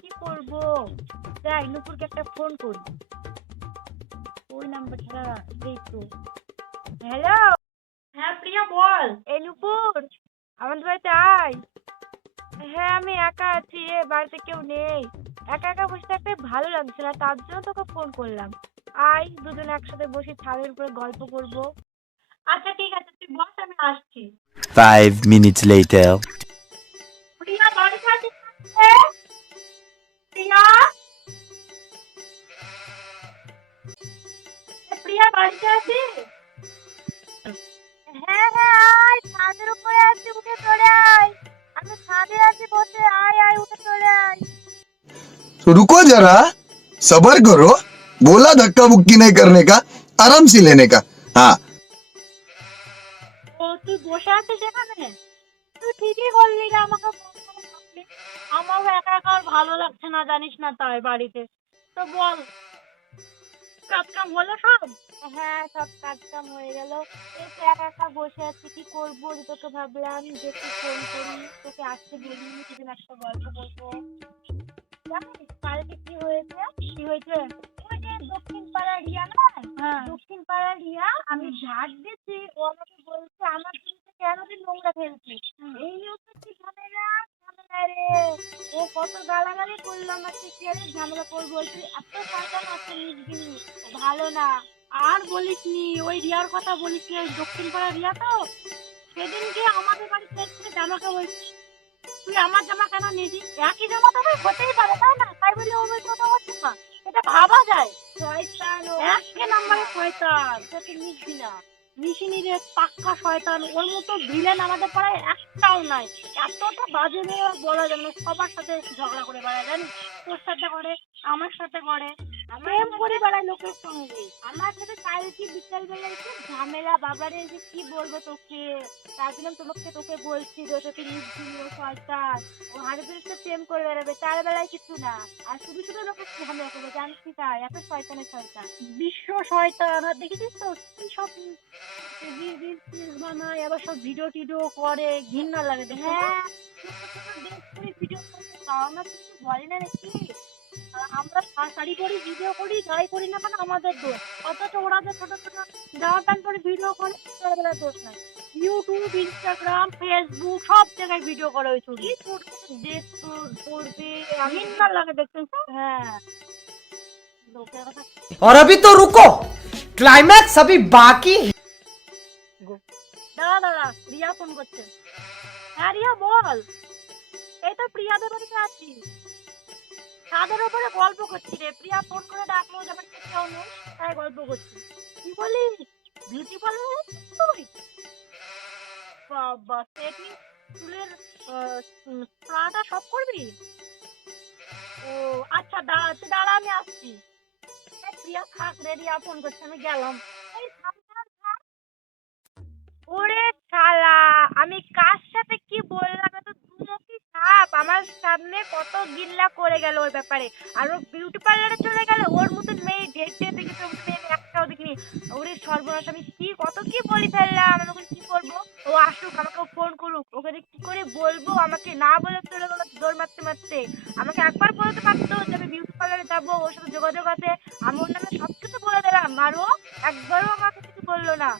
কি করব? যাই নুপুরকে একটা ফোন করি। ওই নাম্বারটা এই তো। হ্যালো, হ্যাঁ প্রিয়া বল। এই নুপুর, আমাদের বাড়িতে আয়। হ্যাঁ আমি একা আছি রে, বাড়িতে কেউ নেই। একা একা বসে থাকতে ভালো লাগছে না, তার জন্য তোকে ফোন করলাম। আয় দুজনে একসাথে বসে ছাদের উপরে গল্প করব। আচ্ছা ঠিক আছে, তুই বস, আমি আসছি। 5 minutes later. প্রিয়া বাড়িতে আছিস না? প্রিয়া, প্রিয়া বাড়িতে আছিস? হ্যাঁ হ্যাঁ আয়, ছাদের উপরে আছি, উঠে চলে আয়। আমি ছাদে আছি বসে, আয় আয় উঠে চলে আয়। तो रुको जरा, सबर करो। बोला धक्का बुक्की नहीं करने का, आराम से लेने का। हाँ ও তুই বসে আছিস এখানে? তুই ঠিকই করলি রে, আমাকে ফোন করে ডাকলি। আমারও একা একা আর ভালো লাগছে না, জানিস না, তাই বাড়িতে। তো বল, কাজ কাম হলো সব? হ্যাঁ সব কাজ কাম হয়ে গেল। এই তো একা একা বসে আছি, কি করবো? যে তোকে ভাবলাম যে একটু ফোন করি, তোকে আসতে বলি, দুজন একটা গল্প করবো। জানিস কালকে কি হয়েছে? কি হয়েছে? ওই যে দক্ষিণ পাড়ার রিয়া না, হ্যাঁ। দক্ষিণ পাড়ার রিয়া, আমি ঝাড় দিচ্ছি, ও আমাকে বলছে আমার জমিতে কেন তুই নোংরা ফেলছিস। এই হচ্ছে কি ঝামেলা, ঝামেলা রে। ও কত গালাগালি করলো আমাকে, কি আরে ঝামেলা করবো, বলছি এত শয়তান আছে নির্গিনি, ভালো না। আর বলিস নি, ওই রিয়ার কথা বলিস নি, ওই দক্ষিণ পাড়ার রিয়া তো। সেদিনকে আমাদের বাড়িতে এসে জামা কাপড়, তুই আমার জামা কেন নিয়েছিস? একই জামা তো ভাই হতেই পারে, তাই না? তাই বলে ওর ওই কথা হচ্ছে না, এটা ভাবা যায়? শয়তান ও, একে নাম্বারে শয়তান। তোকে মিশবি না। মিশিনি রে, পাক্কা শয়তান। ওর মতো ভিলেন আমাদের পাড়ায় একটাও নাই। এতটা বাজে মেয়ে ওর বলা যাবে না। সবার সাথে ঝগড়া করে বেড়ায়, জানিস? তোর সাথে করে, আমার সাথে করে, প্রেম করে বেড়ায় লোকের সঙ্গে। আমার সাথে কালকে বিকাল বেলায় কি ঝামেলা, বাবারে যে কি বলবো তোকে, তার জন্য তোকে বলছি যে তোকে মিশবি ও শয়তান, ও হাড়ে বেড়ে প্রেম করে বেড়াবে, তার বেলায় কিছু না, আর শুধু শুধু লোকের ঝামেলা করবে, জানিস কি? তাই এত শয়তানের শয়তান। বিশ্ব শয়তান। আর দেখেছিস তো কি সব রিলস বানায়, আবার সব ভিডিও টিডিও করে, ঘৃণা লাগে দেখে। হ্যাঁ দেশ করে ভিডিও করতে, তাও আমার কিছু বলে না নাকি? আর আমরা শাড়ি পরি, ভিডিও করি, যাই করি না কেন আমাদের দোষ। অথচ ওরা যে ছোট ছোট জামা প্যান্ট পরে ভিডিও করে, তাদের বেলায় দোষ নাই। ইউটিউব, ইনস্টাগ্রাম, ফেসবুক সব জায়গায় ভিডিও করে ওই ছবি। কি ছোট ছোট ড্রেস পরবে, ঘৃণা লাগে দেখছেন তো? হ্যাঁ লোকের কথা। और अभी तो रुको, क्लाइमैक्स अभी बाकी है। দাঁড়া দাঁড়া, রিয়া ফোন করছে। হ্যাঁ রিয়া বল। এই তো প্রিয়াদের বাড়িতে আছি, ছাদের উপরে গল্প করছি রে। প্রিয়া ফোন করে ডাকলো, যাবার কেউ নেই, তাই গল্প করছি। কি বলি, বিউটি পার্লার তুই? বাবা, স্ট্রেটনিং, চুলের স্পাটা সব করবি? ও আচ্ছা, দাঁড়া তুই দাঁড়া, আমি আসছি। এই প্রিয়া থাক রে, রিয়া ফোন করছে, আমি গেলাম। এই থাম থাম থাম। ওরে শালা, আমি কার সাথে কি বললাম, এত দুমুখী সাপ আমার সামনে কত গিল্লা করে গেল ওর ব্যাপারে, আর ও বিউটি পার্লারে চলে গেল। ওর মতন মেয়ে দেখতে দেখেছি, ওর মতন মেয়ে আমি একটাও দেখিনি। ওরে সর্বনাশ, আমি কি কত কি বলি ফেললাম, আমি ওকে কি করবো? ও আসুক, আমাকে ফোন করুক, ওকে যে কি করে বলবো, আমাকে না বলে চলে গেলো দৌড় মারতে মারতে। আমাকে একবার বলতে পারতো যে আমি বিউটি পার্লারে যাবো, ওর সাথে যোগাযোগ আছে, আমি ওর নামে সবকিছু বলে দিলাম, আর ও একবারও আমাকে কিছু বললো না।